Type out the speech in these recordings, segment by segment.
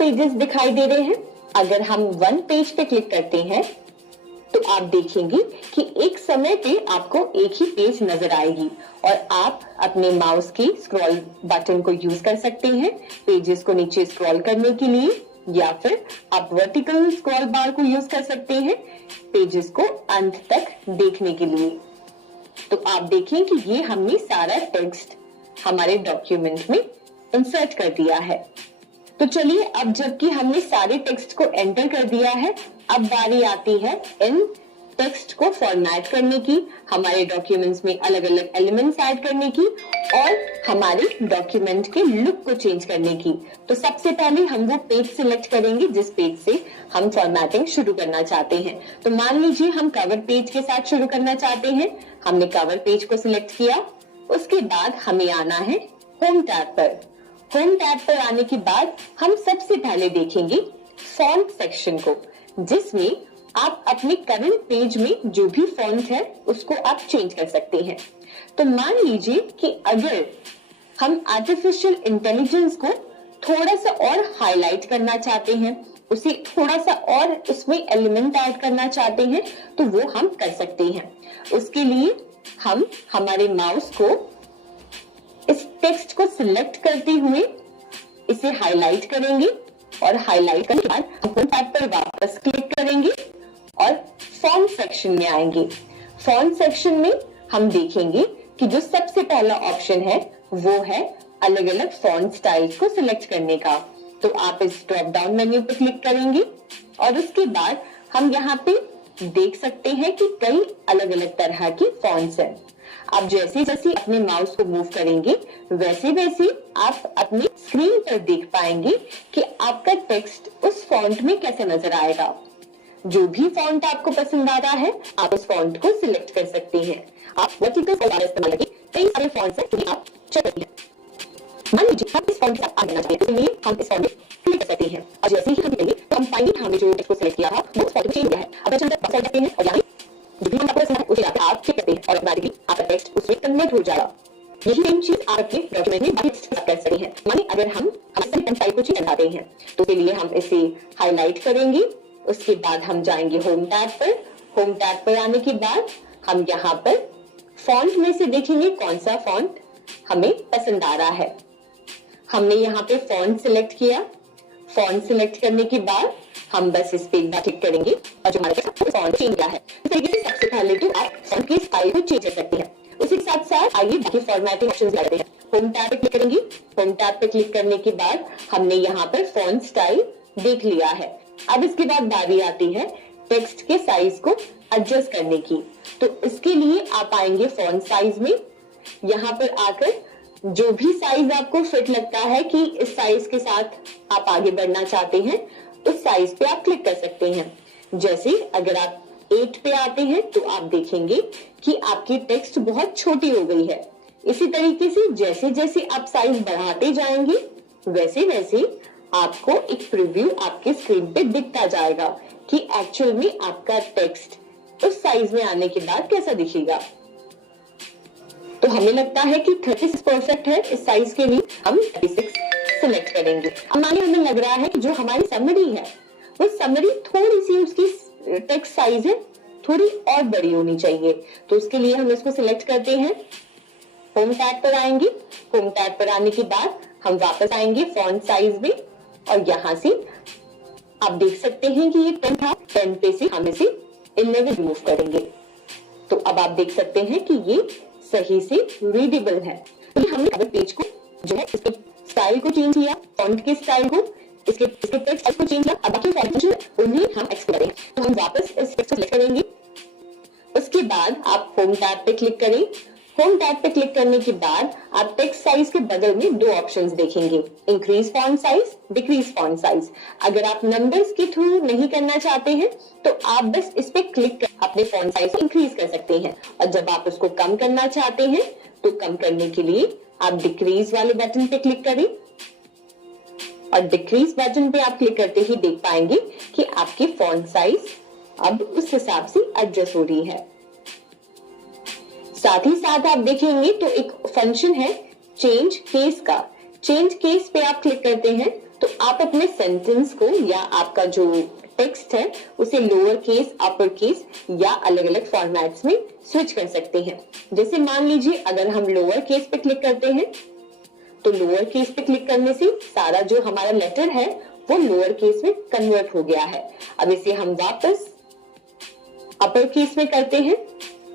Pages दिखाई दे रहे हैं। अगर हम वन पेज पे क्लिक करते हैं तो आप देखेंगे कि एक समय पे आपको एक ही पेज नजर आएगी और आप अपने माउस की स्क्रॉल बटन को यूज कर सकते हैं पेजेस को नीचे स्क्रॉल करने के लिए, या फिर आप वर्टिकल स्क्रॉल बार को यूज कर सकते हैं पेजेस को अंत तक देखने के लिए। तो आप देखें कि ये हमने सारा टेक्स्ट हमारे डॉक्यूमेंट में इंसर्ट कर दिया है। तो चलिए, अब जबकि हमने सारे टेक्स्ट को एंटर कर दिया है, अब बारी आती है इन टेक्स्ट को फॉर्मेट करने की, हमारे डॉक्यूमेंट्स में अलग अलग एलिमेंट्स ऐड करने की और हमारे डॉक्यूमेंट के लुक को चेंज करने की। तो सबसे पहले हम वो पेज सिलेक्ट करेंगे जिस पेज से हम फॉर्मेटिंग शुरू करना चाहते हैं। तो मान लीजिए हम कवर पेज के साथ शुरू करना चाहते हैं। हमने कवर पेज को सिलेक्ट किया, उसके बाद हमें आना है होम टैब पर। होम टैब पर आने के बाद हम सबसे पहले देखेंगे फॉन्ट सेक्शन को, जिसमें आप अपने करंट पेज में जो भी फॉन्ट है उसको आप चेंज कर सकते हैं। तो मान लीजिए कि अगर हम आर्टिफिशियल इंटेलिजेंस को थोड़ा सा और हाईलाइट करना चाहते हैं, उसे थोड़ा सा और उसमें एलिमेंट ऐड करना चाहते हैं, तो वो हम कर सकते हैं। उसके लिए हम हमारे माउस को इस टेक्स्ट को सिलेक्ट करते हुए इसे हाईलाइट करेंगे और हाईलाइट करने के बाद होम टैब पर वापस क्लिक करेंगे और फॉन्ट सेक्शन में आएंगे। फॉन्ट सेक्शन में हम देखेंगे कि जो सबसे पहला ऑप्शन है वो है अलग अलग फॉन्ट स्टाइल्स को सिलेक्ट करने का। तो आप इस ड्रॉप डाउन मेन्यू पर क्लिक करेंगे और उसके बाद हम यहाँ पे देख सकते हैं कि कई अलग अलग तरह की फॉन्ट्स हैं। आप जैसे जैसे अपने माउस को मूव करेंगे वैसे वैसे आप अपनी स्क्रीन पर देख पाएंगे कि आपका टेक्स्ट उस फॉन्ट में कैसे नजर आएगा। जो भी फॉन्ट आपको पसंद आ रहा है आप उस फॉन्ट को सिलेक्ट कर सकते हैं। आप वर्टिकल स्क्रॉल इस्तेमाल करके कई सारे फॉन्ट्स हैं जो आप चेक करते हैं। मान लीजिए हम इस फॉन्ट के साथ आगे बढ़ना चाहते हैं, तो लिए हम इस फॉन्ट में क्लिक कर सकते हैं और जैसे ही हम करेंगे तो हम पाएंगे हमने जो टेक्स्ट को सिलेक्ट किया था वो उस फॉन्ट में चेंज हो गया है। अब हम बॉक्स करते हैं और यहाँ जो भी हम आपको पसंद है उसे आप चेक करते हैं और ऑटोमेटिकली आपका टेक्स्ट उसमें कन्वर्ट हो जाएगा। यही सेम चीज आप अपने डॉक्यूमेंट में बाकी टेक्स्ट कर सकते हैं। माने अगर हम हमारे टेक्स्ट फाइल को चेंज करते हैं तो उसके लिए हम इसे हाईलाइट करेंगे, उसके बाद हम जाएंगे होम टैब पर। होम टैब पर आने के बाद हम यहाँ पर फॉन्ट में से देखेंगे कौन सा फॉन्ट हमें पसंद आ रहा है। हमने यहाँ पे फॉन्ट सिलेक्ट किया। फॉन्ट सिलेक्ट करने के बाद हम बस इस पेज पर क्लिक करेंगे और जो हमारे फॉन्ट चेंज किया है। इस तरीके से सबसे पहले तो आप फॉन्ट की स्टाइल को चेंज कर सकते हैं। उसी के साथ साथ आइए बाकी फॉर्मेटिंग ऑप्शंस लगाते हैं। होम टैब पे क्लिक करेंगे। होम टैब पे क्लिक करने के बाद हमने यहाँ पर फॉन्ट स्टाइल देख लिया है। अब इसके बाद बारी आती है टेक्स्ट के साइज को एडजस्ट करने की। तो इसके लिए आप आएंगे फॉन्ट साइज में। यहाँ पर आकर जो भी साइज आपको फिट लगता है कि इस साइज के साथ आप आगे बढ़ना चाहते हैं, उस साइज पे आप क्लिक कर सकते हैं। जैसे अगर आप 8 पे आते हैं तो आप देखेंगे कि आपकी टेक्स्ट बहुत छोटी हो गई है। इसी तरीके से जैसे जैसे आप साइज बढ़ाते जाएंगे वैसे वैसे आपको एक प्रीव्यू आपके स्क्रीन पे दिखता जाएगा कि एक्चुअल में आपका टेक्स्ट उस साइज में आने के बाद कैसा दिखेगा। तो हमें लगता है कि 36 परफेक्ट है। इस साइज के लिए हम 36 सिलेक्ट करेंगे। अब मानिए हमें लग रहा है कि जो हमारी समरी है वो समरी थोड़ी सी उसकी टेक्स्ट साइज है थोड़ी और बड़ी होनी चाहिए। तो उसके लिए हम इसको सिलेक्ट करते हैं। होम टैब पर आएंगे। होम टैब पर आने के बाद हम वापस आएंगे फॉन्ट साइज में और यहाँ से आप देख सकते हैं कि ये 10 था, 10 पे से हम इसे 11 रिमूव करेंगे। तो अब आप देख सकते हैं कि ये सही से रीडेबल है। तो हमने कवर पेज को जो है इसके स्टाइल को चेंज किया, फॉन्ट के स्टाइल को, इसके टेक्स्ट को चेंज किया। अब बाकी फॉन्ट जो है उन्हें हम एक्सपोर्ट करेंगे। तो हम वापस इस टेक्स्ट को सिलेक्ट करेंगे। उसके बाद आप होम टैब पे क्लिक करें। होम टैब पे क्लिक करने के बाद आप टेक्स्ट साइज के बगल में 2 ऑप्शंस देखेंगे, increase font size, decrease font size. अगर आप नंबर्स के थ्रू नहीं करना चाहते हैं तो आप बस इस पे क्लिक कर अपने फॉन्ट साइज को इंक्रीज कर सकते हैं और जब आप उसको कम करना चाहते हैं तो कम करने के लिए आप डिक्रीज वाले बटन पे क्लिक करें और डिक्रीज बटन पे आप क्लिक करते ही देख पाएंगे कि आपकी फॉन्ट साइज अब उस हिसाब से एडजस्ट हो रही है। साथ ही साथ आप देखेंगे तो एक फंक्शन है चेंज केस का। चेंज केस पे आप क्लिक करते हैं तो आप अपने सेंटेंस को या आपका जो टेक्स्ट है उसे लोअर केस, अपर केस या अलग अलग फॉर्मेट्स में स्विच कर सकते हैं। जैसे मान लीजिए अगर हम लोअर केस पे क्लिक करते हैं तो लोअर केस पे क्लिक करने से सारा जो हमारा लेटर है वो लोअर केस में कन्वर्ट हो गया है। अब इसे हम वापस अपर केस में करते हैं।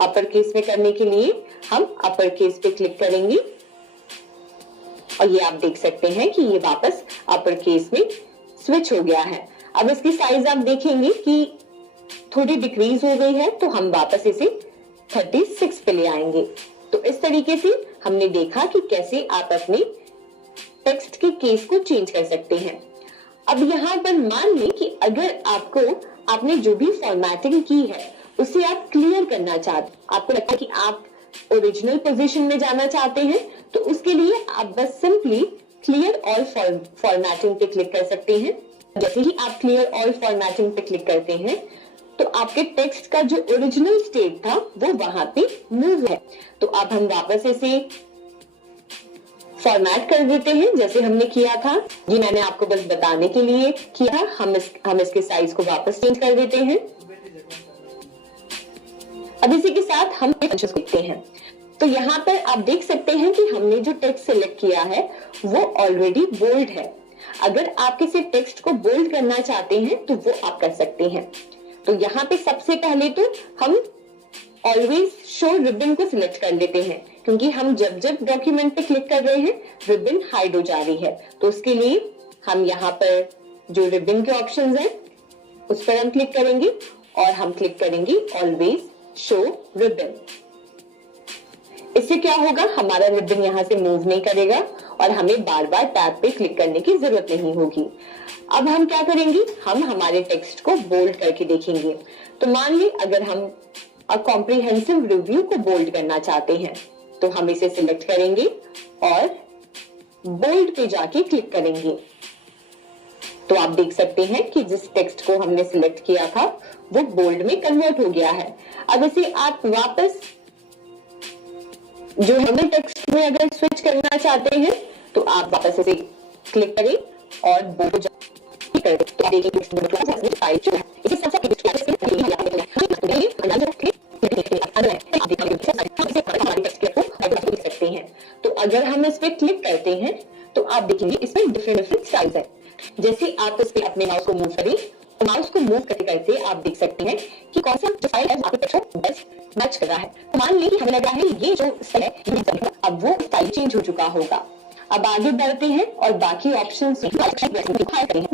अपर केस में करने के लिए हम अपर केस पे क्लिक करेंगे और ये आप देख सकते हैं कि ये वापस अपर केस में स्विच हो गया है। अब इसकी साइज आप देखेंगे कि थोड़ी डिक्रीज हो गई है, तो हम वापस इसे 36 पे ले आएंगे। तो इस तरीके से हमने देखा कि कैसे आप अपने टेक्स्ट के केस को चेंज कर सकते हैं। अब यहाँ पर मान लें कि अगर आपने जो भी फॉर्मेटिंग की है उसे आप क्लियर करना चाहते, आपको लगता है कि आप ओरिजिनल पोजीशन में जाना चाहते हैं, तो उसके लिए आप बस सिंपली क्लियर ऑल फॉर्मेटिंग पे क्लिक कर सकते हैं। जैसे ही आप क्लियर ऑल फॉर्मेटिंग पे क्लिक करते हैं तो आपके टेक्स्ट का जो ओरिजिनल स्टेट था वो वहां पे मूव है। तो अब हम वापस इसे फॉर्मेट कर देते हैं जैसे हमने किया था। ये मैंने आपको बस बताने के लिए किया। हम इसके साइज को वापस चेंज कर देते हैं। अब इसी के साथ हम देखते हैं तो यहाँ पर आप देख सकते हैं कि हमने जो टेक्स्ट सिलेक्ट किया है वो ऑलरेडी बोल्ड है। अगर आप किसी टेक्स्ट को बोल्ड करना चाहते हैं तो वो आप कर सकते हैं। तो यहाँ पे सबसे पहले तो हम ऑलवेज शो रिबन को सिलेक्ट कर लेते हैं, क्योंकि हम जब जब डॉक्यूमेंट पे क्लिक कर रहे हैं रिबन हाइड हो जा रही है। तो उसके लिए हम यहाँ पर जो रिबन के ऑप्शंस हैं उस पर हम क्लिक करेंगे और हम क्लिक करेंगे ऑलवेज शो रिबन। इससे क्या होगा, हमारा रिबन यहाँ से मूव नहीं करेगा और हमें बार बार टैब पे क्लिक करने की जरूरत नहीं होगी। अब हम क्या करेंगे, हम हमारे टेक्स्ट को बोल्ड करके देखेंगे। तो मान ली अगर हम कॉम्प्रिहेंसिव रिव्यू को बोल्ड करना चाहते हैं तो हम इसे सिलेक्ट करेंगे और बोल्ड पे जाके क्लिक करेंगे। तो आप देख सकते हैं कि जिस टेक्स्ट को हमने सिलेक्ट किया था वो बोल्ड में कन्वर्ट हो गया है। अब इसे आप वापस जो हमें टेक्स्ट में अगर स्विच करना चाहते हैं तो आप वापस इसे क्लिक करें और बोल्ड करें। तो आप देखिए फाइल जो है इसे सबसे सकते हैं। तो अगर हम इस पे क्लिक करते हैं तो आप देखेंगे इसमें डिफरेंट साइज है। जैसे आप इस पे अपने माउस को मूव करें, माउस को मूव करते करते आप देख सकते हैं कि कौन सा फाइल है आपके टेक्स्ट को बेस्ट मैच कर रहा है। तो मान लीजिए हमें लग रहा है ये जो स्टाइल है अब वो स्टाइल चेंज हो चुका होगा। अब आगे बढ़ते हैं और बाकी ऑप्शंस करें।